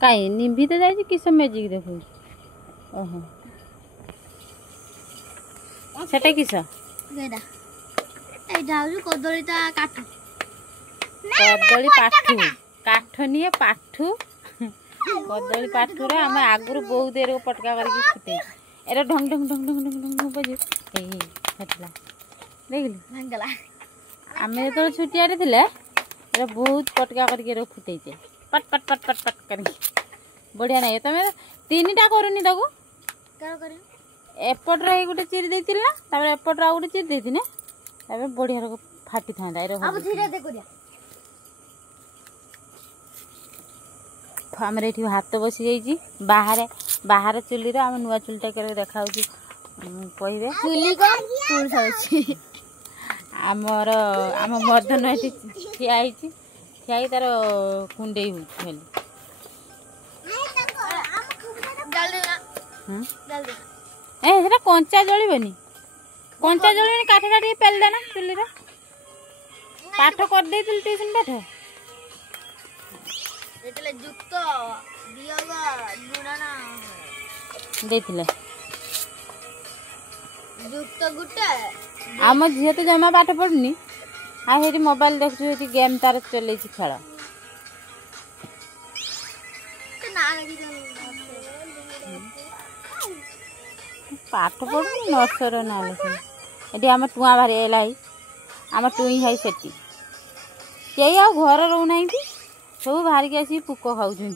कहीं निम्भी तो जाए किस मैजिक देखो ओहो सेटा किस कदलीटा काठ कदली पाठू काठ निये पाठू कदली पाठू रे आम आगुर बहुत देर पटका करके फुटे एरा ढंग ढंग ढंग ढंग ढंग ढंग बजे फटला देखली आम जो छुटिया थे एरा बहुत पटका करके फुटे पट पट पट पट पट कर बढ़िया नहीं तुम तीन टा करूनी ताको एपट गोटे चिरी देती ना तापर एपट आ गोटे चिरी देती ना बढ़िया फाटी था आम हाथ बसी जाइए बाहर बाहर चुली आम नुआ चुलटा के देखा कहे आमर आम मर्दन ये ठिया ठिया तार कुंडे हो कंचा जलबनी कंचा जलबनी काठटा टे पेल देना चुली पाठ कर ट्यूशन पाठ आम झील तो जमा पाठ पढ़ुनी आई मोबाइल देखु गेम तार चल खेल पाठ पढ़ नर्सर ना ये आम टुआ बाहरी है आम टुई भाई सेठी कई आ घर रोना सब बाहरिक आसी पुक खाऊँ।